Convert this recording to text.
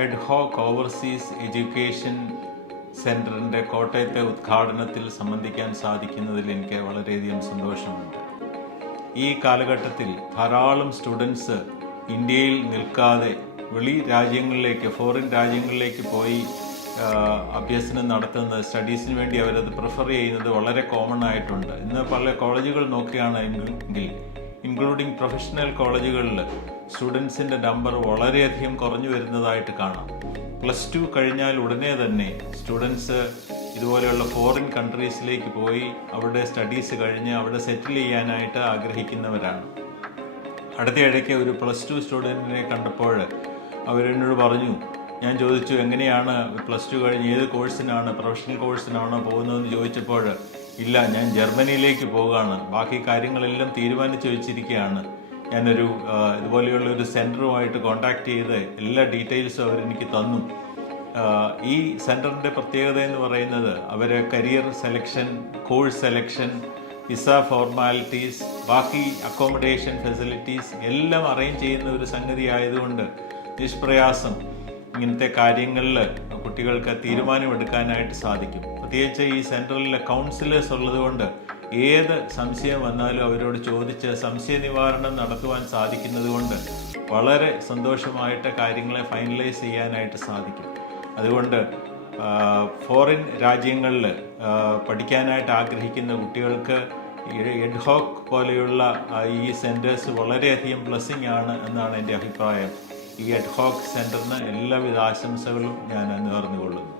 എഡ്ഹോക്ക് overseas education സെൻറ്ററിൻ്റെ കോട്ടയത്തെ ഉദ്ഘാടനത്തിൽ സംബന്ധിക്കാൻ സാധിക്കുന്നതിൽ എനിക്ക് വളരെയധികം സന്തോഷമുണ്ട്. ഈ കാലഘട്ടത്തിൽ ധാരാളം സ്റ്റുഡൻസ് ഇന്ത്യയിൽ നിൽക്കാതെ ഫോറിൻ രാജ്യങ്ങളിലേക്ക് പോയി അഭ്യസനം നടത്തുന്നത്, സ്റ്റഡീസിന് വേണ്ടി അവരത് പ്രിഫർ ചെയ്യുന്നത് വളരെ കോമൺ ആയിട്ടുണ്ട്. ഇന്ന് പല കോളേജുകൾ നോക്കുകയാണെങ്കിൽ, ഇൻക്ലൂഡിങ് പ്രൊഫഷണൽ കോളേജുകളിൽ സ്റ്റുഡൻസിൻ്റെ നമ്പർ വളരെയധികം കുറഞ്ഞു വരുന്നതായിട്ട് കാണാം. +2 കഴിഞ്ഞാൽ ഉടനെ തന്നെ സ്റ്റുഡൻസ് ഇതുപോലെയുള്ള ഫോറിൻ കൺട്രീസിലേക്ക് പോയി അവിടെ സ്റ്റഡീസ് കഴിഞ്ഞ് അവിടെ സെറ്റിൽ ചെയ്യാനായിട്ട് ആഗ്രഹിക്കുന്നവരാണ്. അടുത്തയിടയ്ക്ക് ഒരു +2 സ്റ്റുഡൻറ്റിനെ കണ്ടപ്പോൾ അവരെന്നോട് പറഞ്ഞു, ഞാൻ ചോദിച്ചു എങ്ങനെയാണ് +2 കഴിഞ്ഞ് ഏത് കോഴ്സിനാണ്, പ്രൊഫഷണൽ കോഴ്സിനാണോ പോകുന്നതെന്ന് ചോദിച്ചപ്പോൾ, ഇല്ല ഞാൻ ജർമ്മനിയിലേക്ക് പോവുകയാണ്, ബാക്കി കാര്യങ്ങളെല്ലാം തീരുമാനിച്ച് വെച്ചിരിക്കുകയാണ്, ഞാനൊരു ഇതുപോലെയുള്ള ഒരു സെൻറ്ററുമായിട്ട് കോൺടാക്ട് ചെയ്ത് എല്ലാ ഡീറ്റെയിൽസും അവരെനിക്ക് തന്നു. ഈ സെൻറ്ററിൻ്റെ പ്രത്യേകത എന്ന് പറയുന്നത് അവർ career selection, course selection, visa formalities, ബാക്കി അക്കോമഡേഷൻ ഫെസിലിറ്റീസ് എല്ലാം അറേഞ്ച് ചെയ്യുന്ന ഒരു സംഗതി ആയതുകൊണ്ട് നിഷ്പ്രയാസം ഇങ്ങനത്തെ കാര്യങ്ങളിൽ കുട്ടികൾക്ക് തീരുമാനമെടുക്കാനായിട്ട് സാധിക്കും. പ്രത്യേകിച്ച് ഈ സെൻറ്ററിൽ കൗൺസിലേഴ്സ് ഉള്ളതുകൊണ്ട് ഏത് സംശയം വന്നാലും അവരോട് ചോദിച്ച് സംശയ നിവാരണം നടത്തുവാൻ സാധിക്കുന്നത് കൊണ്ട് വളരെ സന്തോഷമായിട്ട് കാര്യങ്ങളെ ഫൈനലൈസ് ചെയ്യാനായിട്ട് സാധിക്കും. അതുകൊണ്ട് ഫോറിൻ രാജ്യങ്ങളിൽ പഠിക്കാനായിട്ട് ആഗ്രഹിക്കുന്ന കുട്ടികൾക്ക് എഡ്ഹോക്ക് പോലെയുള്ള ഈ സെൻറ്റേഴ്സ് വളരെയധികം ബ്ലെസ്സിങ് ആണ് എന്നാണ് എൻ്റെ അഭിപ്രായം. ഈ എഡ്ഹോക്ക് സെൻറ്ററിന് എല്ലാവിധ ആശംസകളും ഞാൻ നേർന്നുകൊള്ളുന്നു.